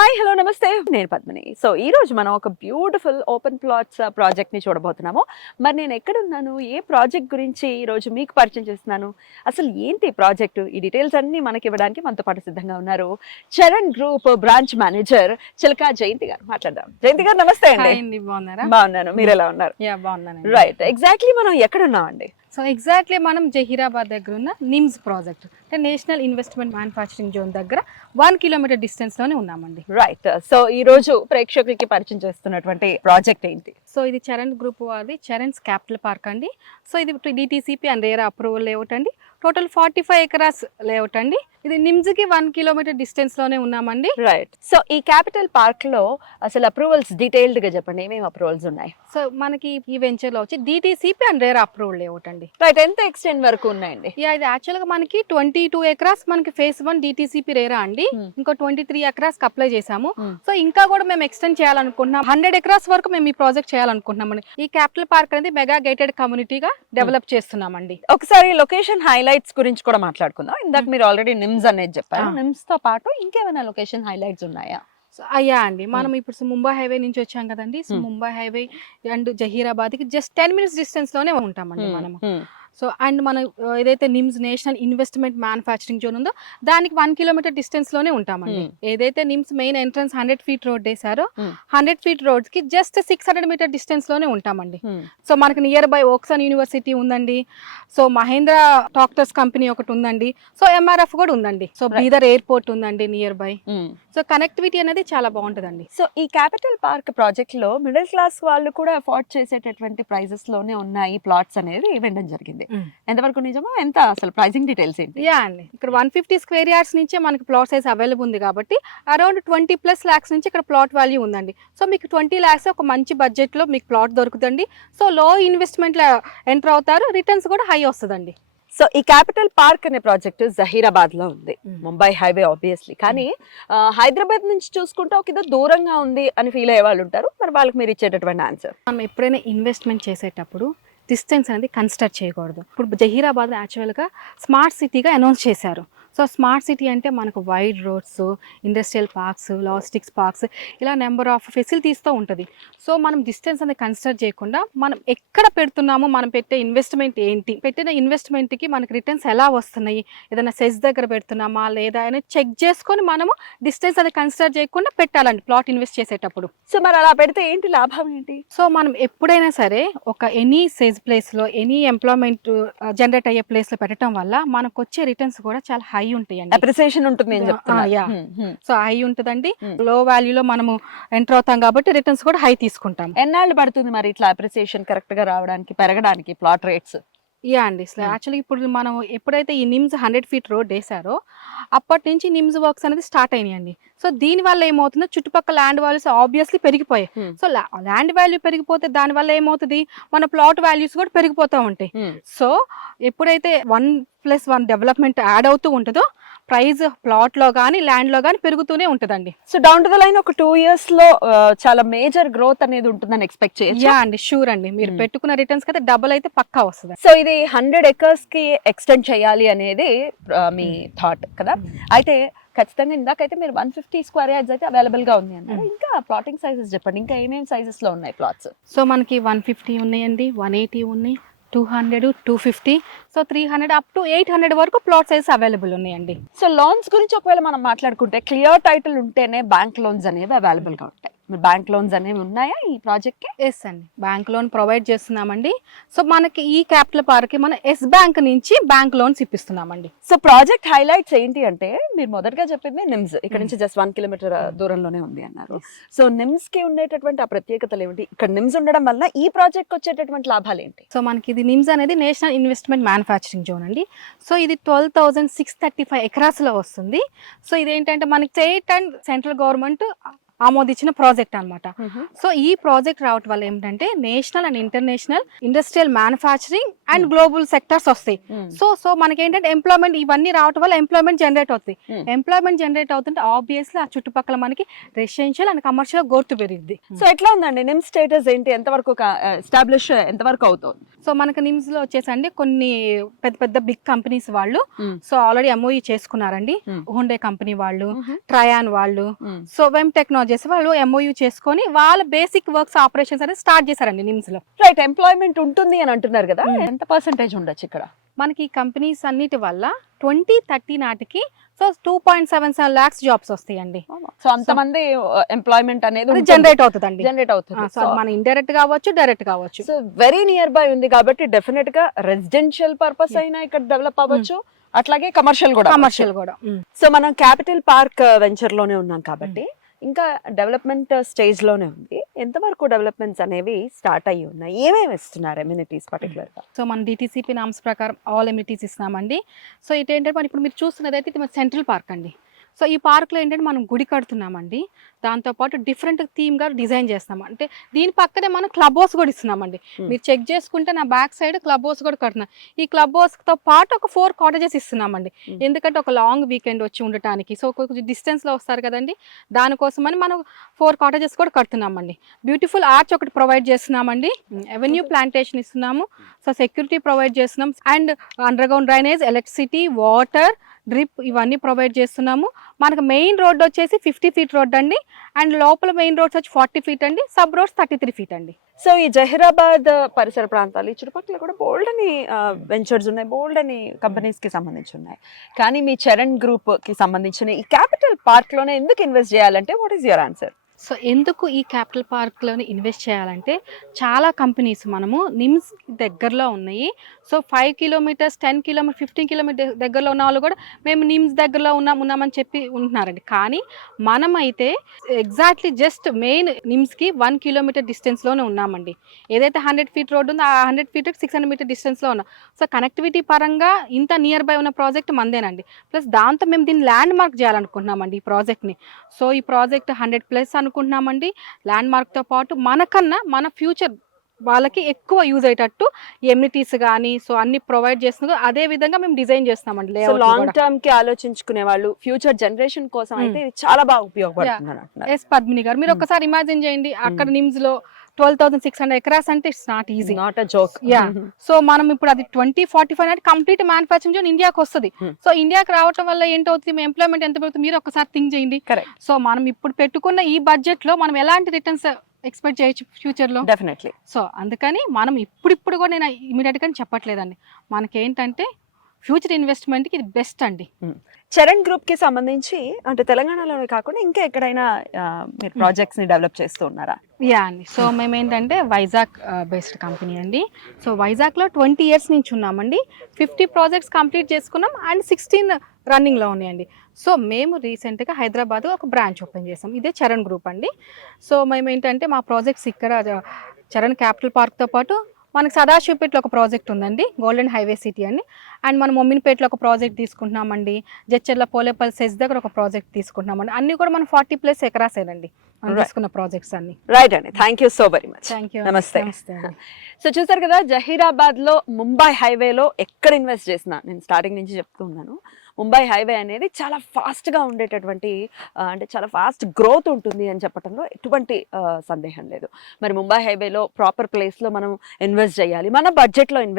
Hi hello నమస్తే నేను Padmini. So ఈ రోజు మనం ఒక బ్యూటిఫుల్ ఓపెన్ ప్లాట్స్ ప్రాజెక్ట్ ని చూడబోతున్నాము. మరి నేను ఎక్కడ ఉన్నాను, ఏ ప్రాజెక్ట్ గురించి ఈ రోజు మీకు పరిచయం చేస్తున్నాను, అసలు ఏంటి ప్రాజెక్టు, ఈ డీటెయిల్స్ అన్ని మనకి ఇవ్వడానికి మనతో పాటు సిద్ధంగా ఉన్నారు చరణ్ గ్రూప్ బ్రాంచ్ మేనేజర్ చిలకా జయంతి గారు. మాట్లాడదాం. జయంతి గారు నమస్తే అండి. బాగున్నాను, మీరు ఎలా ఉన్నారు? రైట్, ఎగ్జాక్ట్లీ మనం ఎక్కడ ఉన్నామండి? సో ఎగ్జాక్ట్లీ మనం జహీరాబాద్ దగ్గర ఉన్న నిమ్స్ ప్రాజెక్ట్ అంటే నేషనల్ ఇన్వెస్ట్మెంట్ మ్యానుఫ్యాక్చరింగ్ జోన్ దగ్గర 1 కిలోమీటర్ డిస్టెన్స్ లోనే ఉన్నామండి. రైట్, సో ఈ రోజు ప్రేక్షకులకి పరిచయం చేస్తున్నటువంటి ప్రాజెక్ట్ ఏంటి? సో ఇది చరణ్ గ్రూప్ వారి చరణ్స్ క్యాపిటల్ పార్క్ అండి. సో ఇది DTCP and RERA approval layout అండి. టోటల్ 45 ఎకరాస్ లేఅవుట్ అండి. ఇది నిమ్స్ కి 1 కిలోమీటర్ డిస్టెన్స్ లోనే ఉన్నామండి. రైట్, సో ఈ క్యాపిటల్ పార్క్ లో అసలు అప్రూవల్స్ డీటెయిల్డ్ గా చెప్పండి, ఏమేమి అప్రూవల్స్ ఉన్నాయి? సో మనకి ఈ వెంచర్ లో వచ్చి DTCP and RERA approval layout అండి. రైట్, ఎంత ఎక్స్టెండ్ వరకు ఉన్నాయండి? ఇది యాక్చువల్ గా మనకి 22 ఎకరాస్ మనకి ఫేస్ 1 డిటిసిపి రేరా అండి. ఇంకో 23 ఎకరాస్ కి అప్లై చేసాము. సో ఇంకా కూడా మేము ఎక్స్టెండ్ చేయాలనుకుంటున్నాం. 100 ఎకరాస్ వరకు మేము ఈ ప్రాజెక్ట్ చేయాలనుకుంటున్నాం. ఈ క్యాపిటల్ పార్క్ అనేది మెగా గేటెడ్ కమ్యూనిటీగా డెవలప్ చేస్తున్నామండి. ఒకసారి లొకేషన్ హైలైట్స్ గురించి కూడా మాట్లాడుకుందాం. ఇందాక మీరు ఆల్రెడీ నిమ్స్ అనేది చెప్పారు. నిమ్స్ తో పాటు ఇంకేమైనా లొకేషన్ హైలైట్స్ ఉన్నాయా? సో అయ్యా అండి, మనం ఇప్పుడు ముంబై హైవే నుంచి వచ్చాం కదండి. So Mumbai highway and Zaheerabad కి జస్ట్ 10 మినిట్స్ డిస్టెన్స్ లోనే ఉంటామండి మనము. సో అండ్ మనం ఏదైతే NIMS national investment manufacturing zone ఉందో దానికి 1 కిలోమీటర్ డిస్టెన్స్ లోనే ఉంటామండి. ఏదైతే NIMS main entrance 100 feet road వేసారో 100 ఫీట్ రోడ్ కి జస్ట్ 600 మీటర్ డిస్టెన్స్ లోనే ఉంటామండి. సో మనకి నియర్ బై ఓక్సన్ యూనివర్సిటీ ఉందండి. సో మహేంద్ర టాక్టర్స్ కంపెనీ ఒకటి ఉందండి. సో ఎంఆర్ఎఫ్ కూడా ఉందండి. సో బీదర్ ఎయిర్పోర్ట్ ఉందండి నియర్ బై. సో కనెక్టివిటీ అనేది చాలా బాగుంటుందండి. సో ఈ క్యాపిటల్ పార్క్ ప్రాజెక్ట్ లో మిడిల్ క్లాస్ వాళ్ళు కూడా అఫోర్డ్ చేసేటటువంటి ప్రైజెస్ లోనే ఉన్నాయి ప్లాట్స్ అనేది ఇవ్వడం జరిగింది. ఎంతవరకు నిజమో, ఎంత అసలు ప్రైసింగ్ డీటెయిల్స్ ఏంటి? యా అండి, ఇక్కడ 150 స్క్వేర్ యార్డ్స్ నుంచే మనకి ప్లాట్ సైజ్ అవైలబుల్ ఉంది కాబట్టి అరౌండ్ 20+ lakhs నుంచి ఇక్కడ ప్లాట్ వాల్యూ ఉందండి. సో మీకు 20 lakhs ఒక మంచి బడ్జెట్ లో మీకు ప్లాట్ దొరుకుతుంది. సో లో ఇన్వెస్ట్మెంట్ లో ఎంటర్ అవుతారు, రిటర్న్స్ కూడా హై వస్తుందండి. సో ఈ క్యాపిటల్ పార్క్ అనే ప్రాజెక్ట్ జహీరాబాద్ లో ఉంది, ముంబై హైవే ఆబ్వియస్లీ. కానీ హైదరాబాద్ నుంచి చూసుకుంటే ఒక ఇదో దూరంగా ఉంది అని ఫీల్ అయ్యే వాళ్ళు ఉంటారు. మరి వాళ్ళకి మీరు ఇచ్చేటటువంటి ఆన్సర్? మనం ఎప్పుడైనా ఇన్వెస్ట్మెంట్ చేసేటప్పుడు డిస్టెన్స్ అనేది కన్సిడర్ చేయకూడదు. ఇప్పుడు జహీరాబాద్ యాక్చువల్గా స్మార్ట్ సిటీగా అనౌన్స్ చేశారు. సో స్మార్ట్ సిటీ అంటే మనకు wide roads, industrial parks, logistics parks, ఇలా నెంబర్ ఆఫ్ ఫెసిలిటీస్తో ఉంటుంది. సో మనం డిస్టెన్స్ అనేది కన్సిడర్ చేయకుండా మనం ఎక్కడ పెడుతున్నామో, మనం పెట్టే ఇన్వెస్ట్మెంట్ ఏంటి, పెట్టిన ఇన్వెస్ట్మెంట్కి మనకి రిటర్న్స్ ఎలా వస్తున్నాయి, ఏదైనా సెస్ దగ్గర పెడుతున్నామా లేదా అని చెక్ చేసుకొని మనము డిస్టెన్స్ అనేది కన్సిడర్ చేయకుండా పెట్టాలండి ప్లాట్ ఇన్వెస్ట్ చేసేటప్పుడు. సో మరి అలా పెడితే ఏంటి లాభం ఏంటి? సో మనం ఎప్పుడైనా సరే ఒక ఎనీ సేజ్ ప్లేస్లో, ఎనీ ఎంప్లాయ్మెంట్ జనరేట్ అయ్యే ప్లేస్లో పెట్టడం వల్ల మనకు వచ్చే రిటర్న్స్ కూడా చాలా హై ఉంటాయండి. అప్రిసియేషన్ ఉంటుంది అని చెప్తున్నా. సో హై ఉంటుందండి. లో వాల్యూలో మనము ఎంటర్ అవుతాం కాబట్టి రిటర్న్స్ కూడా హై తీసుకుంటాం. ఎన్నాళ్ళు పడుతుంది మరి ఇట్లా అప్రిసియేషన్ కరెక్ట్ గా రావడానికి, పెరగడానికి ప్లాట్ రేట్స్? యా అండి, యాక్చువల్లీ ఇప్పుడు మనం ఎప్పుడైతే ఈ నిమ్స్ 100 ఫీట్ రోడ్ వేసారో అప్పటి నుంచి నిమ్స్ వర్క్స్ అనేది స్టార్ట్ అయినాయండి. సో దీని వల్ల ఏమవుతుందో చుట్టుపక్కల ల్యాండ్ వాల్యూస్ ఆబ్వియస్లీ పెరిగిపోయాయి. సో ల్యాండ్ వాల్యూ పెరిగిపోతే దాని వల్ల ఏమవుతుంది, మన ప్లాట్ వాల్యూస్ కూడా పెరిగిపోతూ ఉంటాయి. సో ఎప్పుడైతే 1+1 డెవలప్మెంట్ యాడ్ అవుతూ ఉంటుందో ప్రైస్ ప్లాట్ లో కానీ ల్యాండ్ లో కానీ పెరుగుతూనే ఉంటుందండి. So down to the line ఒక 2 years లో చాలా మేజర్ గ్రోత్ అనేది ఉంటుందని ఎక్స్పెక్ట్ చేయొచ్చు. యా అండి, షూర్ అండి. మీరు పెట్టుకున్న రిటర్న్స్ అయితే డబుల్ అయితే పక్కా వస్తుంది. సో ఇది 100 acres కి ఎక్స్టెండ్ చేయాలి అనేది మీ థాట్ కదా? అయితే ఖచ్చితంగా ఇందాకైతే మీరు 150 స్క్వేర్ యార్డ్స్ అయితే అవైలబుల్ గా ఉంది అన్నారు. ఇంకా ప్లాటింగ్ సైజెస్ చెప్పండి, ఇంకా ఏమేమి సైజెస్ లో ఉన్నాయి ప్లాట్స్? సో మనకి 150 ఉన్నాయండి, 180 ఉన్నాయి, 200, 250, సో 300 అప్ టు 800 వరకు ప్లాట్ సైజ్ అవైలబుల్ ఉన్నాయండి. సో లోన్స్ గురించి ఒకవేళ మనం మాట్లాడుకుంటే క్లియర్ టైటిల్ ఉంటేనే బ్యాంక్ లోన్స్ అనేవి అవైలబుల్ గా ఉంటాయి. బ్యాంక్ లోన్స్ అనేవి ఉన్నాయా ఈ ప్రాజెక్ట్ కి? ఎస్ అండి, బ్యాంక్ లోన్ ప్రొవైడ్ చేస్తున్నామండి. సో మనకి ఈ క్యాపిటల్ పార్క్ కి మనం ఎస్ బ్యాంక్ నుంచి బ్యాంక్ లోన్స్ ఇప్పిస్తున్నామండి. సో ప్రాజెక్ట్ హైలైట్స్ ఏంటి అంటే, మీరు మొదటగా చెప్పింది నిమ్స్ ఇక్కడ నుంచి జస్ట్ 1 kilometer దూరంలోనే ఉంది అన్నారు. సో నిమ్స్ కి ఉండేటటువంటి ఆ ప్రత్యేకతలు ఏమిటి? ఇక్కడ నిమ్స్ ఉండడం వల్ల ఈ ప్రాజెక్ట్ వచ్చేటటువంటి లాభాలు ఏంటి? సో మనకి ఇది నిమ్స్ అనేది నేషనల్ ఇన్వెస్ట్మెంట్ మ్యానుఫ్యాక్చరింగ్ జోన్ అండి. సో ఇది 12,635 ఎకరాస్ లో వస్తుంది. సో ఇదేంటంటే మనకి స్టేట్ అండ్ సెంట్రల్ గవర్నమెంట్ ఆమోదించిన ప్రాజెక్ట్ అన్నమాట. సో ఈ ప్రాజెక్ట్ రావటం వల్ల ఏంటంటే national and international industrial manufacturing and global sectors వస్తాయి. సో మనకి ఏంటంటే ఎంప్లాయ్మెంట్ ఇవన్నీ రావటం వల్ల ఎంప్లాయ్మెంట్ జనరేట్ అవుతుంది. ఎంప్లాయ్మెంట్ జనరేట్ అవుతుంటే ఆబ్వియస్లీ ఆ చుట్టుపక్కల మనకి రెసిడెన్షియల్ అండ్ కమర్షియల్ గ్రోత్ పెరిగింది. సో ఎట్లా ఉందండి నిమ్స్ స్టేటస్ ఏంటి, ఎంతవరకు ఎస్టాబ్లిష్ ఎంతవరకు అవుతుంది? సో మనకి నిమ్స్ లో వచ్చేసండి కొన్ని పెద్ద పెద్ద బిగ్ కంపెనీస్ వాళ్ళు సో ఆల్రెడీ ఎంఓఈ చేసుకున్నారండి. హుండే కంపెనీ వాళ్ళు, ట్రయాన్ వాళ్ళు, సో వెమ్ టెక్నాలజీస్ వాళ్ళు ఎంఓయూ చేసుకొని వాళ్ళ బేసిక్ వర్క్స్ ఆపరేషన్స్ అనేది స్టార్ట్ చేశారండి నిమ్స్ లో. రైట్, ఎంప్లాయ్మెంట్ ఉంటుంది అని అంటున్నారు కదా, ఎంత పర్సెంటేజ్ ఉండొచ్చు ఇక్కడ? మనకి ఈ కంపెనీస్ అన్నిటి వల్ల 2030 నాటికి సో 2.77 lakhs జాబ్స్ వస్తాయండి. సో అంతమంది ఎంప్లాయ్మెంట్ అనేది జనరేట్ అవుతుందండి. జనరేట్ అవుతుంది. సో మన ఇండైరెక్ట్ కావచ్చు, డైరెక్ట్ కావచ్చు. సో వెరీ నియర్ బై ఉంది కాబట్టి డెఫినెట్ గా రెసిడెన్షియల్ పర్పస్ అయినా ఇక్కడ డెవలప్ అవ్వచ్చు, అట్లాగే కమర్షియల్ కూడా. సో మనం క్యాపిటల్ పార్క్ వెంచర్ లోనే ఉన్నాం కాబట్టి ఇంకా డెవలప్మెంట్ స్టేజ్ లోనే ఉంది. ఎంతవరకు డెవలప్మెంట్స్ అనేవి స్టార్ట్ అయ్యి ఉన్నాయి, ఏమేమి ఇస్తున్నారు ఎమ్యూనిటీస్ పర్టికులర్ గా? సో మన డిటిసిపి నామ్స్ ప్రకారం ఆల్ ఎమ్యూనిటీస్ ఇస్తున్నామండి. సో ఇటేంటంటే మన ఇప్పుడు మీరు చూస్తున్నది అయితే ఇది మన సెంట్రల్ పార్క్ అండి. సో ఈ పార్క్లో ఏంటంటే మనం గుడి కడుతున్నామండి, దాంతోపాటు డిఫరెంట్ థీమ్గా డిజైన్ చేస్తాము. అంటే దీని పక్కనే మనం క్లబ్ హౌస్ కూడా ఇస్తున్నామండి. మీరు చెక్ చేసుకుంటే నా బ్యాక్ సైడ్ క్లబ్ హౌస్ కూడా కడుతున్నాం. ఈ క్లబ్ హౌస్తో పాటు ఒక 4 cottages ఇస్తున్నామండి. ఎందుకంటే ఒక లాంగ్ వీకెండ్ వచ్చి ఉండటానికి, సో కొంచెం డిస్టెన్స్లో వస్తారు కదండి, దానికోసమని మనం 4 cottages కూడా కడుతున్నామండి. బ్యూటిఫుల్ ఆర్చ్ ఒకటి ప్రొవైడ్ చేస్తున్నామండి, ఎవెన్యూ ప్లాంటేషన్ ఇస్తున్నాము, సో సెక్యూరిటీ ప్రొవైడ్ చేస్తున్నాం, and under ground drainage, electricity, water, drip ఇవన్నీ ప్రొవైడ్ చేస్తున్నాము. మనకు మెయిన్ రోడ్ వచ్చేసి 50 feet రోడ్ అండి, అండ్ లోపల మెయిన్ రోడ్స్ వచ్చి 40 feet అండి, సబ్ రోడ్స్ 33 feet అండి. సో ఈ జహీరాబాద్ పరిసర ప్రాంతాలు ఈ చుట్టుపక్కల కూడా బోల్డ్ అని వెంచర్స్ ఉన్నాయి, బోల్డ్ అని కంపెనీస్ కి సంబంధించి ఉన్నాయి. కానీ మీ చరణ్ గ్రూప్ కి సంబంధించిన ఈ క్యాపిటల్ పార్క్ లోనే ఎందుకు ఇన్వెస్ట్ చేయాలంటే what is your answer? So ఎందుకు ఈ క్యాపిటల్ పార్క్లోని ఇన్వెస్ట్ చేయాలంటే చాలా కంపెనీస్ మనము నిమ్స్ దగ్గరలో ఉన్నాయి. సో 5 kilometers, 10 kilometers, 15 kilometers దగ్గరలో ఉన్న వాళ్ళు కూడా మేము నిమ్స్ దగ్గరలో ఉన్నామని చెప్పి ఉంటున్నారండి. కానీ మనమైతే ఎగ్జాక్ట్లీ జస్ట్ మెయిన్ నిమ్స్కి 1 kilometer డిస్టెన్స్లోనే ఉన్నామండి. ఏదైతే 100 feet రోడ్ ఉందో ఆ 100 feet 600 meter డిస్టెన్స్లో ఉన్నాం. సో కనెక్టివిటీ పరంగా ఇంత నియర్ బై ఉన్న ప్రాజెక్ట్ మందేనండి. ప్లస్ దాంతో మేము దీన్ని ల్యాండ్ మార్క్ చేయాలనుకుంటున్నామండి ఈ ప్రాజెక్ట్ని. సో ఈ ప్రాజెక్ట్ 100+ అనుకుంటున్నామండి. ల్యాండ్ మార్క్తో పాటు మనకన్నా మన ఫ్యూచర్ వాళ్ళకి ఎక్కువ యూజ్ అయ్యేటట్టు ఎమ్యూనిటీస్ కానీ సో అన్ని ప్రొవైడ్ చేస్తున్నారు. అదే విధంగా మేము డిజైన్ చేస్తామండి. లాంగ్ టర్మ్ కి ఆలోచించుకునే వాళ్ళు, ఫ్యూచర్ జనరేషన్ కోసం అయితే ఇది చాలా బాగా ఉపయోగపడుతుంది. ఎస్ పద్మిని గారు, మీరు ఒకసారి ఇమాజిన్ చేయండి, అక్కడ నిమ్స్ లో 12,600 acres అంటే it's not easy, not a joke. Yeah, so మనం ఇప్పుడు అది 2045 నాటి కంప్లీట్ మ్యానుఫ్యాక్చరింగ్ జోన్ ఇండియాకి వస్తుంది. సో ఇండియాకి రావడం వల్ల ఏంటవుతుంది, ఎంప్లాయ్మెంట్ ఎంత పెరుగుతుంది మీరు ఒకసారి థింక్ చేయండి. సో మనం ఇప్పుడు పెట్టుకున్న ఈ బడ్జెట్ లో మనం ఎలాంటి రిటర్న్స్ ఎక్స్పెక్ట్ చేయొచ్చు ఫ్యూచర్ లో? డెఫినెట్లీ. సో అందుకని మనం ఇప్పుడు కూడా నేను ఇమీడియట్ గా చెప్పట్లేదండి, మనకేంటంటే ఫ్యూచర్ ఇన్వెస్ట్మెంట్ కి ఇది బెస్ట్ అండి. చరణ్ గ్రూప్ కి సంబంధించి అంటే తెలంగాణలోనే కాకుండా ఇంకా ఎక్కడైనా మీరు ప్రాజెక్ట్స్ ని డెవలప్ చేస్తూ ఉన్నారా? యా అండి, సో మేము ఏంటంటే వైజాగ్ బేస్డ్ కంపెనీ అండి. సో వైజాగ్లో 20 years నుంచి ఉన్నామండి. 50 projects కంప్లీట్ చేసుకున్నాం అండ్ 16 రన్నింగ్లో ఉన్నాయండి. సో మేము రీసెంట్గా హైదరాబాద్ ఒక బ్రాంచ్ ఓపెన్ చేసాం, ఇదే చరణ్ గ్రూప్ అండి. సో మేము ఏంటంటే మా ప్రాజెక్ట్స్ ఇక్కడ చరణ్ క్యాపిటల్ పార్క్తో పాటు మనకి సదాశివపేటలో ఒక ప్రాజెక్ట్ ఉందండి, గోల్డెన్ హైవే సిటీ అని, అండ్ మనం మొమ్మిన్పేటలో ఒక ప్రాజెక్ట్ తీసుకుంటున్నామండి, జడ్చర్ల పోలేపల్లి సెజ్ దగ్గర ఒక ప్రాజెక్ట్ తీసుకుంటున్నామండి. అన్ని కూడా మనం 40+ acres ఏనండి మనం తీసుకున్న ప్రాజెక్ట్స్ అన్ని. రైట్ అండి, thank you so very much. Thank you. నమస్తే. సో చూసారు కదా, జహీరాబాద్ లో ముంబై హైవేలో ఎక్కడ ఇన్వెస్ట్ చేసినా, నేను స్టార్టింగ్ నుంచి చెప్తూ ఉన్నాను, ముంబై హైవే అనేది చాలా ఫాస్ట్గా ఉండేటటువంటి అంటే చాలా ఫాస్ట్ గ్రోత్ ఉంటుంది అని చెప్పడంలో ఎటువంటి సందేహం లేదు. మరి ముంబై హైవేలో ప్రాపర్ ప్లేస్లో మనం ఇన్వెస్ట్ చేయాలి, మన బడ్జెట్లో ఇన్వెస్ట్